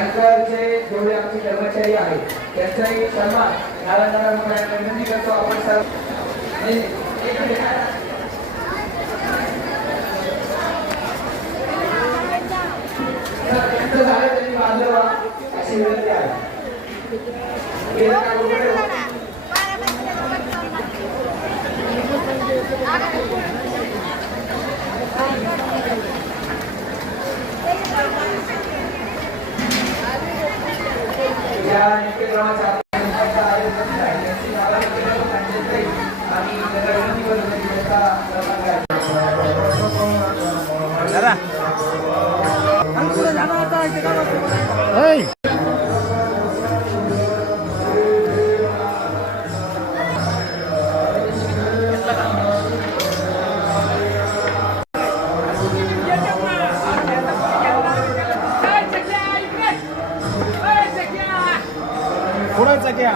टँकरचे जेवढे आमचे कर्मचारी आहेत त्यांचाही सन्मान नारायण विनंती करतो आपण सर्व. त्यांचं झालं त्यांनी बांधवा अशी विनंती आहे. या नित्यक्रमाच्या फोडायचा क्या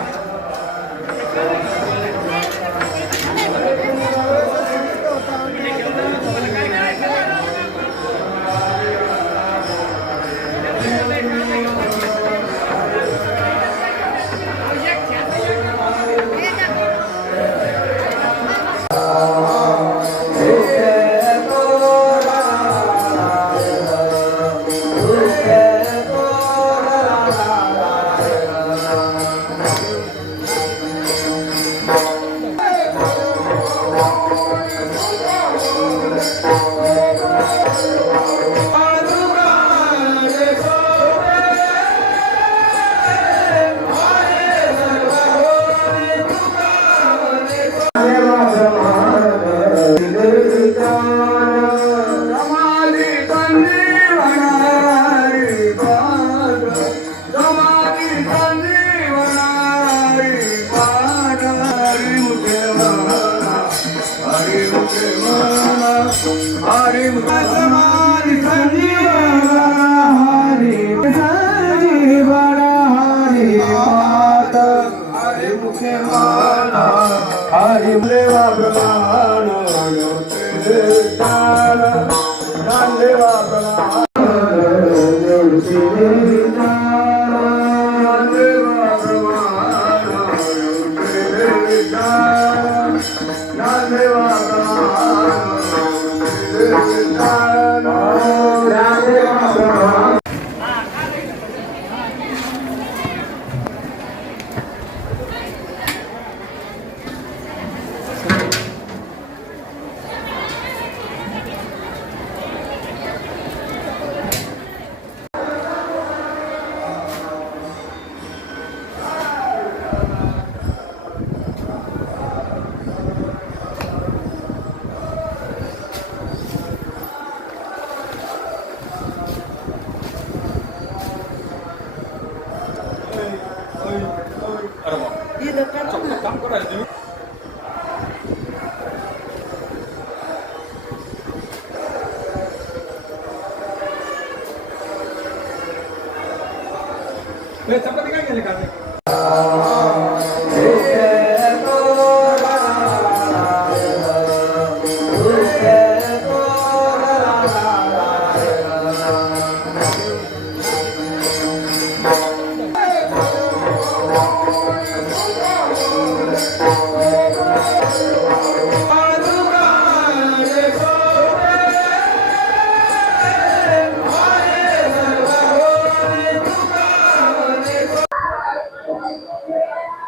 काम करायचं चपाती काय केले का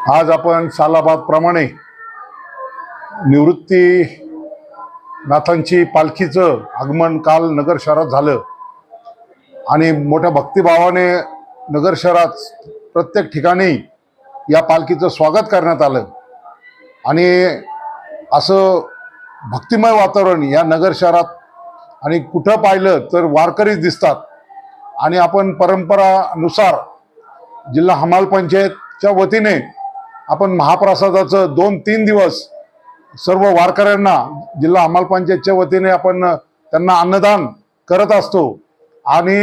आज आपण सालाबाद प्रमाणे निवृत्तीनाथांची पालखीचं आगमन काल नगर शहरात झालं आणि मोठ्या भक्तिभावाने नगर शहरात प्रत्येक ठिकाणी या पालखीचं स्वागत करण्यात आलं आणि असं भक्तिमय वातावरण या नगर शहरात आणि कुठं पाहिलं तर वारकरीच दिसतात आणि आपण परंपरानुसार जिल्हा हमाल पंचायतच्या वतीने आपण महाप्रसादाचं 2-3 दिवस सर्व वारकऱ्यांना जिल्हा हमाल पंचायतच्या वतीने आपण त्यांना अन्नदान करत असतो आणि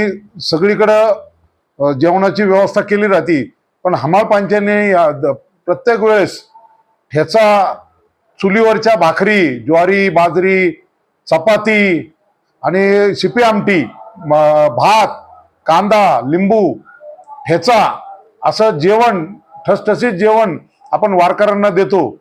सगळीकडं जेवणाची व्यवस्था केली जाते। पण हमाल पंचायतने प्रत्येक वेळेस ठेचा, चुलीवरच्या भाकरी, ज्वारी, बाजरी, चपाती आणि शिपी आमटी, भात, कांदा, लिंबू ठेचा असं जेवण, ठसठसीत जेवण आपण वारकऱ्यांना देतो.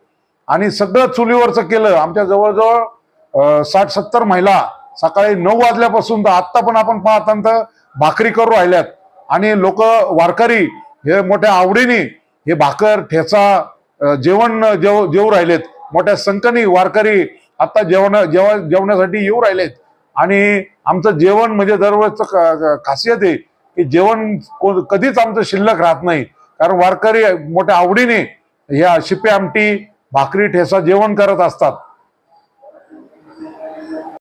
आणि सगळं चुलीवरचं केलं. आमच्या जवळजवळ 60-70 महिला सकाळी 9 वाजल्यापासून तर आत्ता पण आपण पाहता भाकरी करू राहिल्यात. आणि लोक वारकरी हे मोठ्या आवडीने हे भाकर ठेचा जेवू राहिलेत. मोठ्या संख्येने वारकरी आता जेवणासाठी येऊ राहिलेत. आणि आमचं जेवण म्हणजे दरवेळेचं खासियत आहे की जेवण कधीच आमचं शिल्लक राहत नाही. कारण वारकरी मोठ्या आवडीने या शिपे आमटी भाकरी ठेचा जेवण करत असतात.